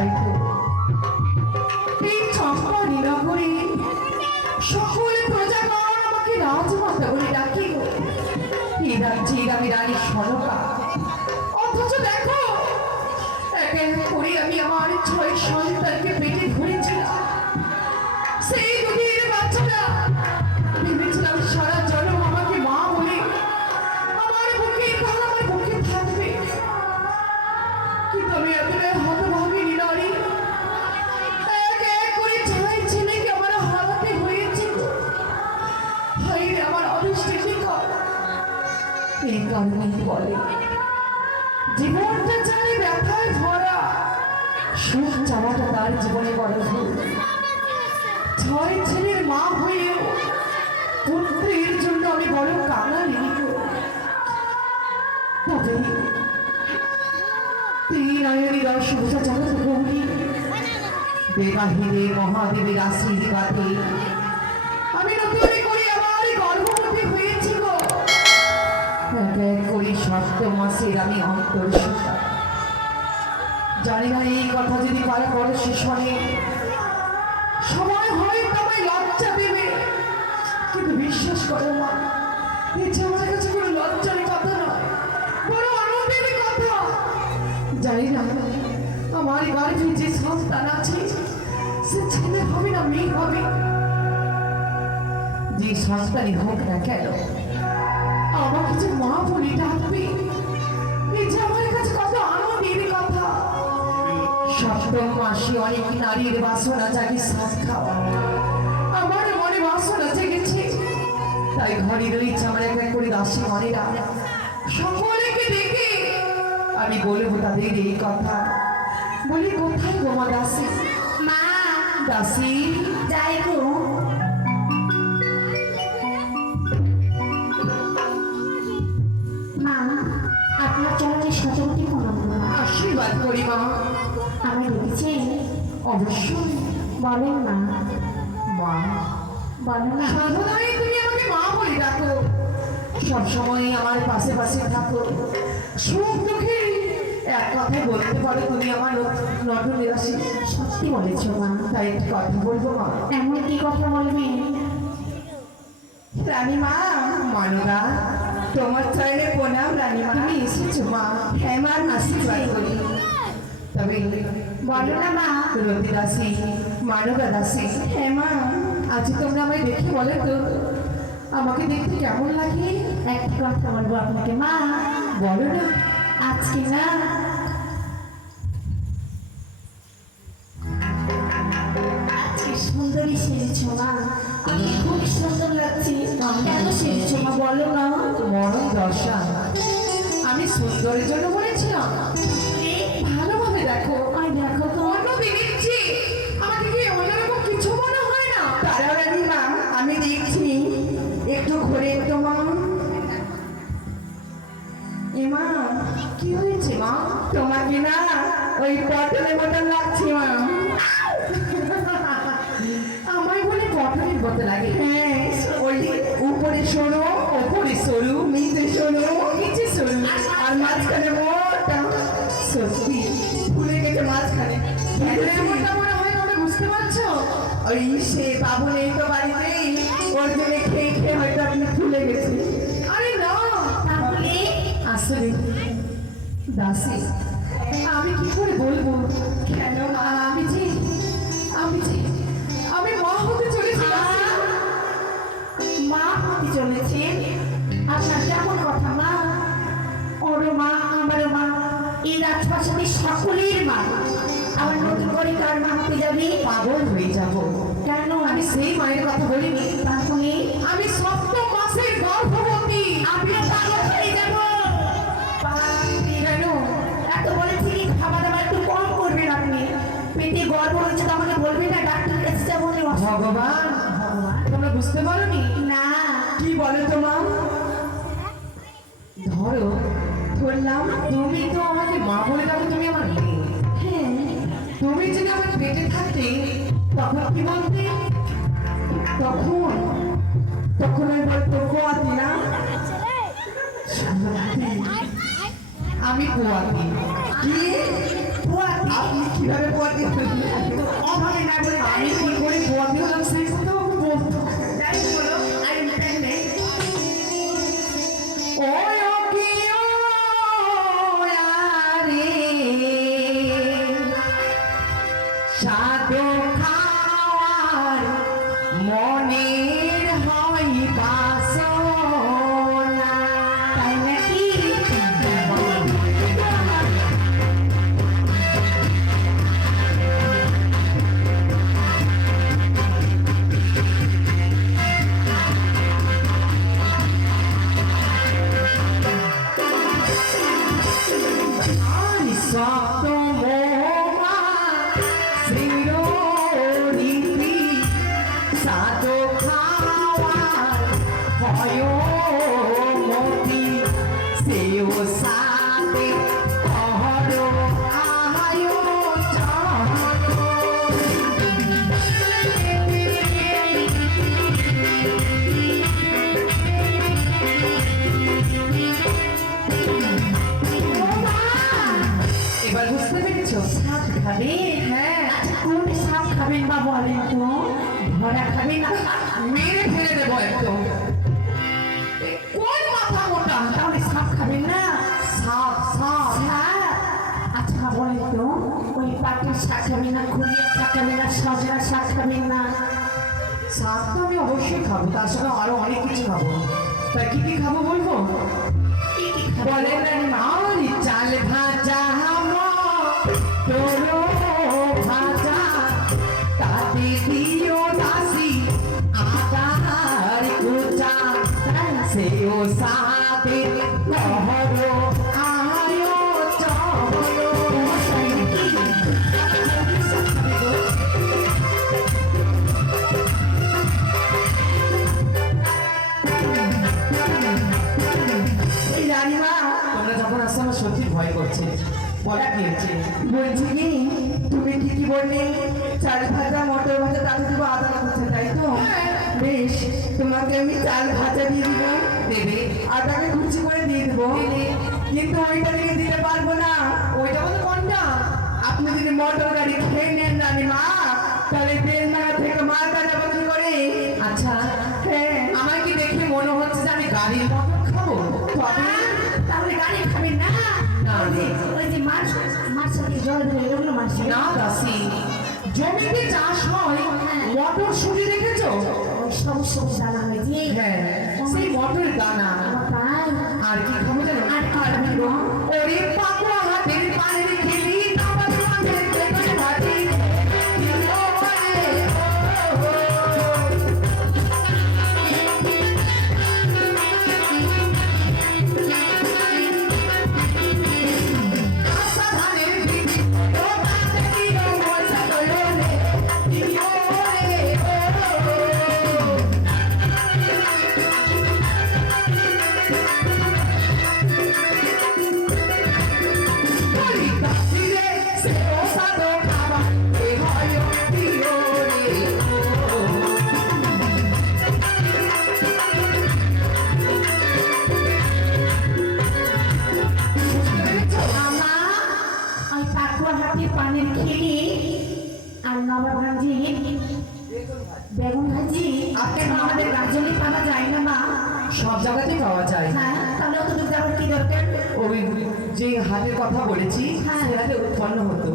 তাই তো এই চম্পানি নগরে সকল প্রজাগণ আমাকে রাজমাতা বলে ডাকে গো। এই রাজ্যের আমি রানী সনকা, অথচ দেখো এক এক করে আমি আমার 6 সন্তানকে পেটে ধরেছিলাম। সেই দুধের বাচ্চাটা ভেবেছিলাম সারা জন্ম আমাকে মা বলে আমার বুকে তাহলে আমার বুকে থাকবে, কিন্তু আমি এতটাই হতভাগিনী নারী। এক এক করে 6 ছেলেকে আমার হারাতে হয়েছে। হায় রে আমার অদৃষ্টের শিকড়। এই কারণেই বলে জীবনটা জানে ব্যথায় ভরা, সুখ চাওয়াটা তার জীবনে বড় ভুল। 6 ছেলের মা হয়েও পুত্রের জন্য আমি বড় কাঙালি। তবে ত্রিনয়নী রসভূষা জগৎ গৌরী দেবাহিনী মহাদেবের আশীর্বাদে আমি নতুন করে আমার গর্ভবতী হয়েছি গো। এক এক করে 7 মাসের আমি অন্তর্সুতা। জানি না এই কথা যদি পারা পড়োশি শোনে সময় হয়তো আমায় লজ্জা দেবে, কিন্তু বিশ্বাস করো মা, এই যে আমার কাছে কোনো লজ্জার কথা নয়, বড় আনন্দের কথা। জানি না আমার গর্ভে যে সন্তান আছে সে ছেলে হবে না মেয়ে হবে, যে সন্তানই হোক না কেন আমাকে যে মা বলে ডাকবে, এই যে আমার কাছে কত আনন্দের কথা। 7 মাসে অনেক নারীর বাসনা জাগে শ্বাস খাওয়া, আমার মনে বাসনা জেগেছে। তাই ঘরে রয়েছে আমার এক এক করে দাসী ঘরেরা, সকলকে ডেকে আমি বলবো তাদের এই কথা। বলি কোথায় গোমা দাসী? মা দাসী যাই গো। মা আপনার চরণে শতকোটি প্রণাম। আশীর্বাদ করি মা। আমি দেখেছি অবশ্যই। বলেন মা, মা বলো না। সর্বদাই তুমি আমাকে মা বলে ডাকো, সবসময় আমার পাশে পাশে থাকো, সুখ দুঃখে এক কথায় বলতে পারো তুমি আমার নটনিরাশি। সত্যি বলেছ মা। তাই একটি কথা বলবো মা। এমন কি কথা বলবেন? রানীমা মানবা তোমার চরণে প্রণাম রানীমা। তুমি এসেছো মা। হ্যাঁ মা, আশীর্বাদ করি। তবে বলো না মা। রবি দাসী মানবা দাসী, হ্যাঁ মা। আজ তোমরা আমায় দেখে বলে তো আমাকে দেখতে কেমন লাগে? একটি কথা বলবো আপনাকে মা। বলো না। আজকে না আজকে সুন্দরী সেরেছ মা, আমি খুব সুন্দর লাগছে। কেন সেরেছ মা বলো না। মরণ দশা আমি সুন্দরের জন্য বলেছিলাম? ভালোভাবে দেখো। আর দেখো তো অন্য দেখছি আমাকে কি অন্যরকম কিছু মনে হয় না? তারা রানীমা আমি দেখছি একটু ঘুরে তো মা। এমা কি হয়েছে মা? তোমাকে না ওই পটলের মতন লাগছে মা। আমায় বলে পটলের মতো লাগে? হ্যাঁ, ওই উপরে সরু, ওপরে সরু, নিচে সরু, নিচে সরু, আর মাঝখানে মোটা সত্যি ফুলে গেছে মাঝখানে। এমনটা মনে হয় তোমরা বুঝতে পারছো? ওই সে বাবু নেই তো বাড়িতে, ওর জন্য খেয়ে খেয়ে হয়তো আপনি ফুলে গেছে। আরে না, তাহলে আসলে দাসী আমি কি করে বলবো কেন আমি যে আমি মা হতে চলেছি দাসী। মা হতে চলেছেন? আপনার কেমন কথা মা? ওরও মা আমারও মা, এই রাজপ্রাসাদের সকলের মা। আবার নতুন করে কার মা হতে যাবে? পাগল হয়ে যাব। কেন? আমি সেই মায়ের কথা বলিনি, তাহলে আমি 7 মাসের গর্ভবতী। আপনি পাগল হয়ে যাব। কেন? এত বলেছি কি খাওয়া দাওয়া একটু কম করবেন আপনি। পেটে গর্ভ হয়েছে তো আমাকে বলবেন না ডাক্তারের কাছে যাবো না? ভগবান তোমরা বুঝতে পারোনি? না কি বলে তো মা? ধরো ধরলাম। তুমি তো আমাকে মা বলে ডাকো, তুমি আমার মেয়ে। হ্যাঁ, তুমি যদি আমার পেটে থাকতে তখন কি বলতে? তখন তখন আমি বলতো গোয়াতি না, আমি পোয়াতি। কি পোয়াতি আপনি কিভাবে পদে অভাবে না বলে আমি কি করে বন্ধ হলাম সেই কথা আমাকে বলতো। তাই বলো আর টাইম নেই ওই ও কি ও রে সাধু খাওয়ার মনের হয় বাসনা। তাই নাকি Ai, só tomou uma senhorita, sado khawar, hoyo moti, seu sate, ohoro ayo chano. এবার বুঝতে পেরেছো? সাপ খাবে হ্যাঁ, আচ্ছা কোন সাপ খাবেন বা বলেন তো ভরা খাবে না মেরে ফেলে দেবো একদম। কোন মাথা মোটা? তাহলে সাপ খাবেন না সাপ সাপ সাপ আচ্ছা বলেন তো ওই পাটের শাক খাবেন না খুঁড়িয়ে শাক খাবেন না সজনা শাক খাবেন না শাক তো আমি অবশ্যই খাবো, তার সঙ্গে আরো অনেক কিছু খাবো। তা কি কি খাবো বলবো? কি কি খাবেন? বলেন আরি চাল ভাজা তোরো ভাজা তাতে দিও দাসি আদার কুচা সেও সাথে নহরো আয়ো চলো। এই রানীমা তোমরা যখন আসছো আমার সত্যি ভয় করছে। বলা কি হচ্ছে? বলছি কি তুমি ঠিকই বললে চাল ভাজা মটর ভাজা তাতে দেবো আদা কুচা তাই তো বেশ তোমাকে আমি চাল ভাজা দিয়ে দিব দেবে? আদাকে কুচি করে দিয়ে দেবো কিন্তু ওইটা থেকে দিতে পারবো না ওইটা বলতে কোনটা? আপনি যদি মোটর গাড়ি খেয়ে নেন রানীমা তাহলে দেড় নাগা থেকে মালটা যাবো কি করে আচ্ছা, হ্যাঁ আমার কি দেখে মনে হচ্ছে যে আমি গাড়ির মটর খাবো? তবে তাহলে গাড়ি খাবেন না না, ওই যে মাছ মাছ সাথে জল ধরে ওগুলো মাছ না দাসি, জমিতে চাষ হয় মটর শুনে দেখেছো? ওই সবুজ সবুজ দানা হয়েছে হ্যাঁ, সেই মটরের দানা। তাই আর কি খাবো জানো? আর কি খাবেন গো? ওরে পাকুয়া হাতের পানের খেলি আমার পানের বেগুন ভাজি আমা ওই পাকুয়া হাতে পানের খেলি আর নবাব ভাজি বেগুন ভাজি আপনার আমাদের গাজলে পাওয়া যায় না মা সব জায়গাতেই পাওয়া যায়। হ্যাঁ তাহলে অতটুকু যাওয়ার কি দরকার ওই যে হাতের কথা বলেছি হ্যাঁ। সে হাতে উৎপন্ন হতো।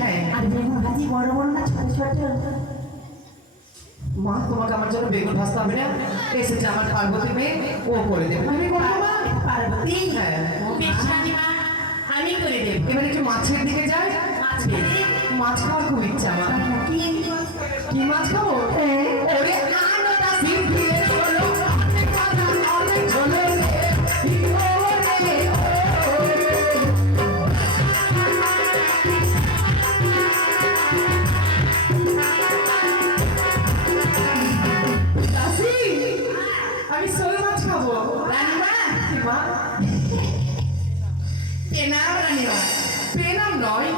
হ্যাঁ। আর বেগুন ভাজি বড় বড় না ছোট ছোট মা, তোমাকে আমার জন্য বেগুন ভাজতে হবে না, এসেছে আমার পার্বতী মেয়ে, ও করে দেবে। আমি করবো মা। পার্বতী হ্যাঁ। বেশ রানীমা, আমি করে দেব এবার একটু মাছের দিকে যাই। মাছ খেলে মাছ খাওয়ার খুব ইচ্ছা আমার। কি কি মাছ খাবো? ওরে আনোটা সিম দিয়ে চলো, অনেক কথা, অনেক ঝোলে রে, ওরে, ওরে। দাসি, আমি শোল মাছ খাবো। রানীমা কি মা? পেনাও রানীমা পেনাম নয়,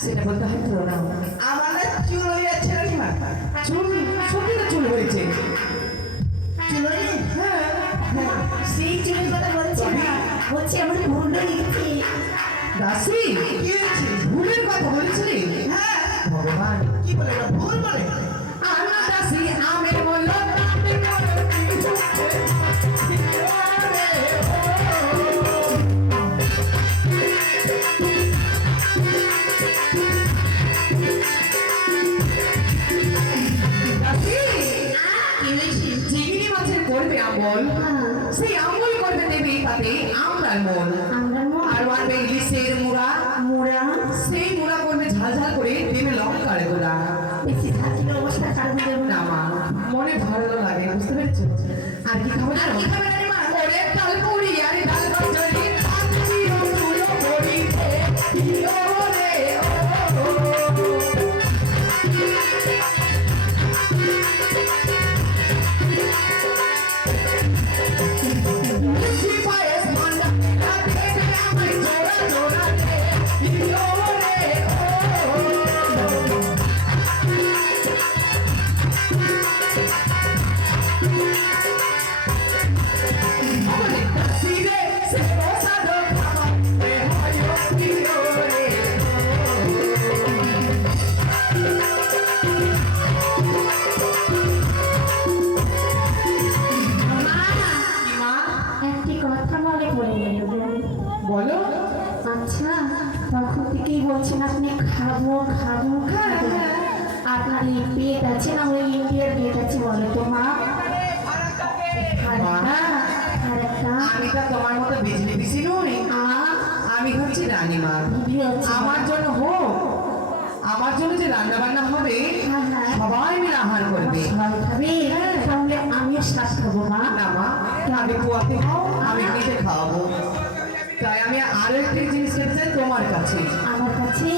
সেটা বলতে হয় প্রণাম। আমাদের চুল হয়ে যাচ্ছে রানীমা চুল, সত্যি চুল হয়েছে। চুলোই হ্যাঁ, সেই চুলের কথা বলছি না বলছি আমাদের ভুল হয়ে গেছে দাসি, কি হয়েছে ভুল আমরা আর আনবে ইলিশের মুড়া, মোরা সেই মুড়া করবে ঝাল ঝাল করে দেবে লঙ্কার গোড়া। বেশি থাকলে অবস্থা খারাপ হয়ে যাবে না মা, মনে ভালো লাগে, বুঝতে পেরেছো? আর কি খাবো জানো? ওরে ডাল পুরি আরে ডাল কচুরি, খাচ্ছি ও তুলো বড়ি রে, ইয়ো রে ও। লুচি পায়েস মান্ডা রাতে আমায় জোড়া জোড়া রে, ইয়ো রে ও। একটি কথা মনে পড়ে গেল বলো। আচ্ছা তখন থেকেই বলছেন আপনি খাবো খাবো খাবো আপনার এই পেট আছে না ওই ইন্ডিয়ার পেট আছে বলে তো মা আমি তো তোমার মতো বিজলি বিসি নই, আমি হচ্ছি রানীমা। আমার জন্য হোক, আমার জন্য যে রান্না বান্না হবে সবাই মিলে আহার করবে। তাহলে আমিও শ্বাস খাবো মা না মা, আমি পোয়াতে খাও, আমি নিজে খাওয়াবো। তাই আমি আরো একটি জিনিস খেতে চাই তোমার কাছে। আমার কাছে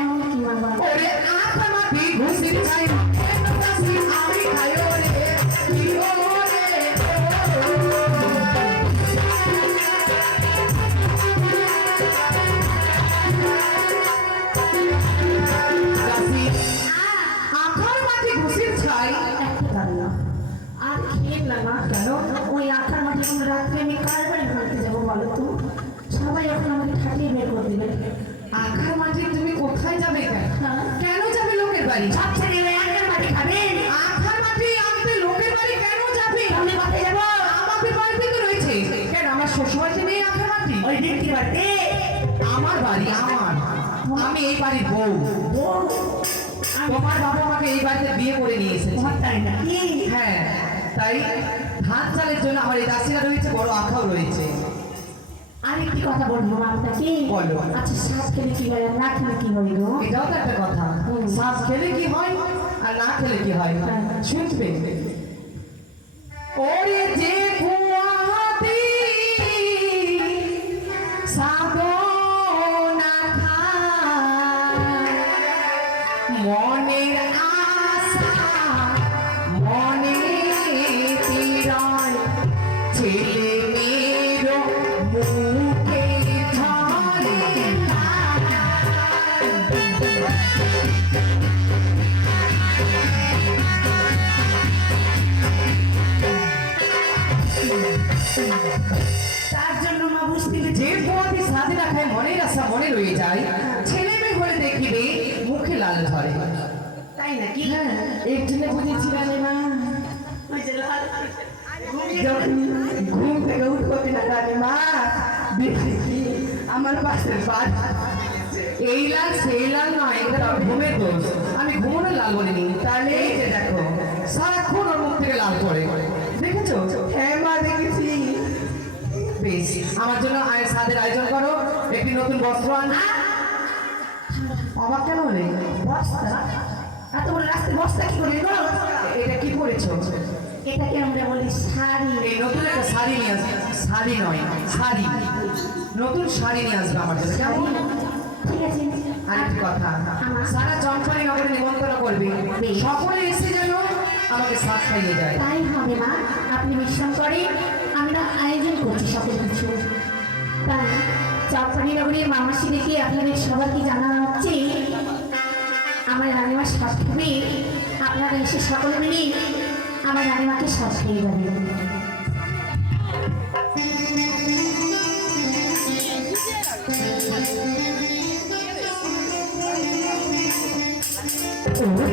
এমন কি বাবা ওরে আখা মাটি ঘুষির চাই, আমি খাইও রে, ইয়ো রে ও। আখার মাটি ঘুষির ছাই একটা রান্না আর খেয়ে না মা কেন? ওই আখার মাঠে কোনো রাত্রে আমি কার বাড়ি ঘুরতে যাবো বলো তো সবাই এখন আমাকে ঠাকিয়ে বের করে দিবে আখার মাটি তুমি কোথায় যাবে? কেন যাবে লোকের বাড়ি? আচ্ছা রে আখার মাঠে খাবেন আখার মাটি আনতে লোকের বাড়ি কেন যাবে? আমি কোথায় যাবো আমাদের বাড়িতে তো রয়েছে। কেন আমার শ্বশুর বাড়িতে নেই আখার মাটি? ওই ব্যক্তি বাড়িতে আমার বাড়ি, আমার, আমি এই বাড়ির বউ। তোমার বাবা আমাকে এই বাড়িতে বিয়ে করে নিয়ে এসেছে। তাই না হ্যাঁ, তাই ধান চালের জন্য আমার এই দাসিরা রয়েছে, বড় আখাও রয়েছে। আরেকটি কথা বলবো মা আপনাকে বলো। আচ্ছা শ্বাস খেলে কি হয় আর না খেলে কি হয় গো এটাও তো একটা কথা। শ্বাস খেলে কি হয় আর না খেলে কি হয় শুনবে? ওরে যে কুয়াতি সাধনা খায়, মনের আশা মনে তিরায়, ছেলে মেয়ের মুখে ঝরে তার জন্য মা বুঝতে পেরেছি যে পোয়াতি সাজে রাখায় মনের আশা মনে রয়ে যায়, ছেলে মেয়ে হলে দেখিবে মুখে লাল ঝরে। তাই নাকি হ্যাঁ, এর জন্য বুঝেছি রানীমা। ওই যে লাল যখন ঘুম থেকে উঠবো না রানীমা, দেখেছি আমার পাশের বাড়ি এই লাল সেই লাল নয়, এটা তো ঘুমের দোষ। আমি ঘুমোনোর লাল বলিনি। তাহলে এই যে দেখো, সারাক্ষণ ওর মুখ থেকে লাল পড়ে, দেখেছো? হ্যাঁ মা দেখেছি। বেশ, আমার জন্য সাদের আয়োজন করো, একটি নতুন বস্ত্র আন। অবাক কেন হলে? বস্তা এত বড় রাস্তায় বস্তা কি করে গো এটা কি পরেছো? এটাকে আমরা বলি শাড়ি এই নতুন একটা শাড়ি নিয়ে আসবে। শাড়ি নয়, শাড়ি, নতুন শাড়ি নিয়ে আসবে আমার জন্য, কেমন? ঠিক আছে আরেকটি কথা, সারা চঞ্চলী নগরে নিমন্ত্রণ করবে, সকলে এসে যেন আমাকে সাথ খাইয়ে যায়। তাই হবে মা আপনি বিশ্বাস করেন আমরা আয়োজন করছি সকল কিছু তাই চাঁদপানি নগরীর মামাসি দেখে আপনাদের সবাইকে জানানো হচ্ছে আমার রানীমার শ্বাস খাবে আপনারা এসে সকলে মিলে আমার রানীমাকে শ্বাস খেয়ে যাবেন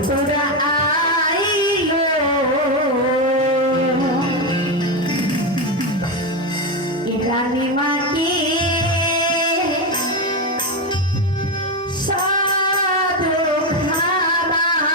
তোরা আইলো রানীমাকে সাধু খাবায়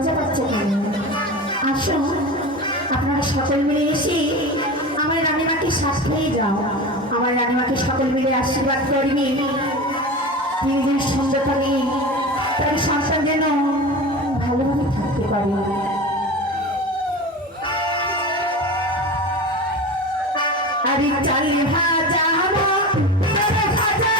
লজ্জা পাচ্ছ কেন? আসুন, আপনারা সকল মিলে এসে আমার রানীমাকে শ্বাস খেয়ে যাও। আমার রানীমাকে সকল মিলে আশীর্বাদ করবি, তিনি যেন সুন্দরকালে তার সন্তান যেন ভালোভাবে থাকতে পারে। আরে চাল ভাজা ভাজা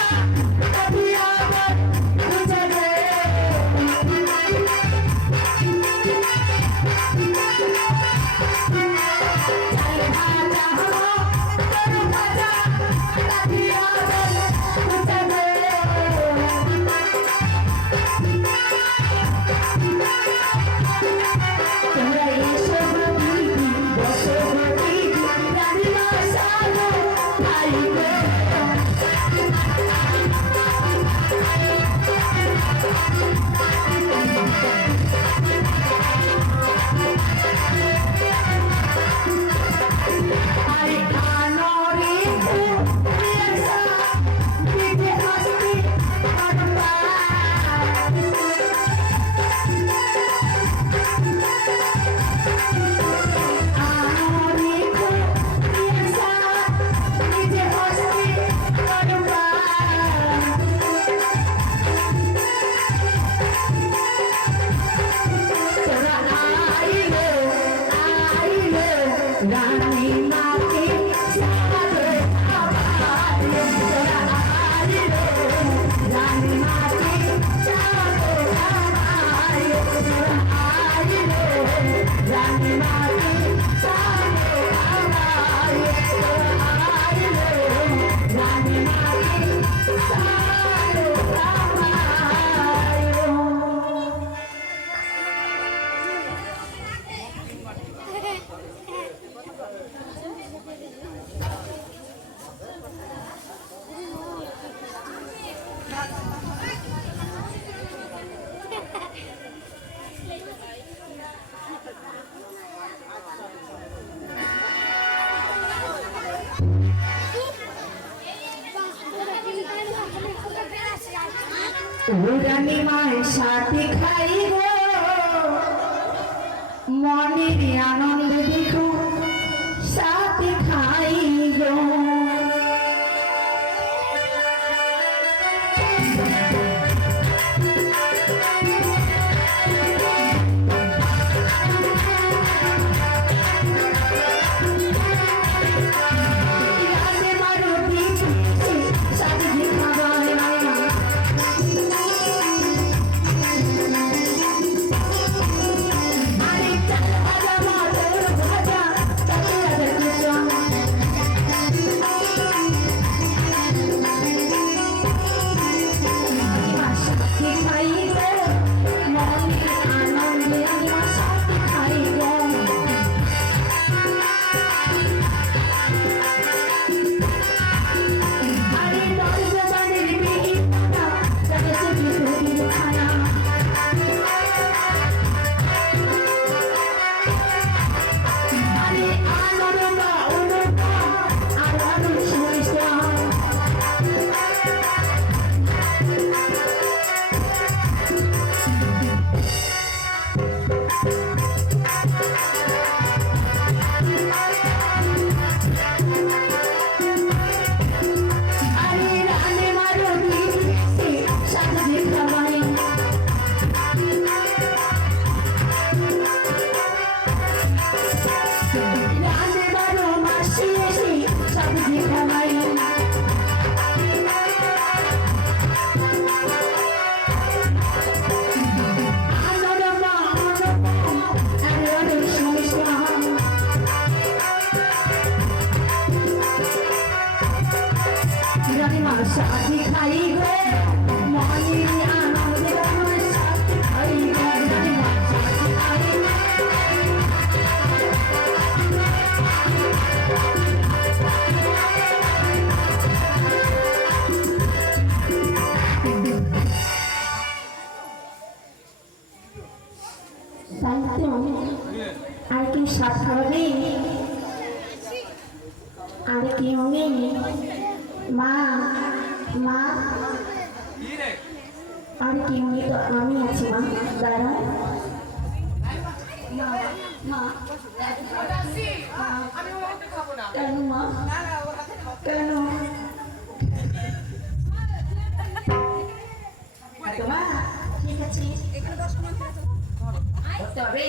রানী মায়ের সাথে খাই গো, মনের আনন্দ দেখো সাথে খাই গো। আর কি সাত খাওয়াবে? আর কি হবে? মা মা আর কি হবে? তো আমি আছি মা, দাঁড়া। মা আমি ওকে খাবো না। কেন মা কেন মা ঠিক আছে তবে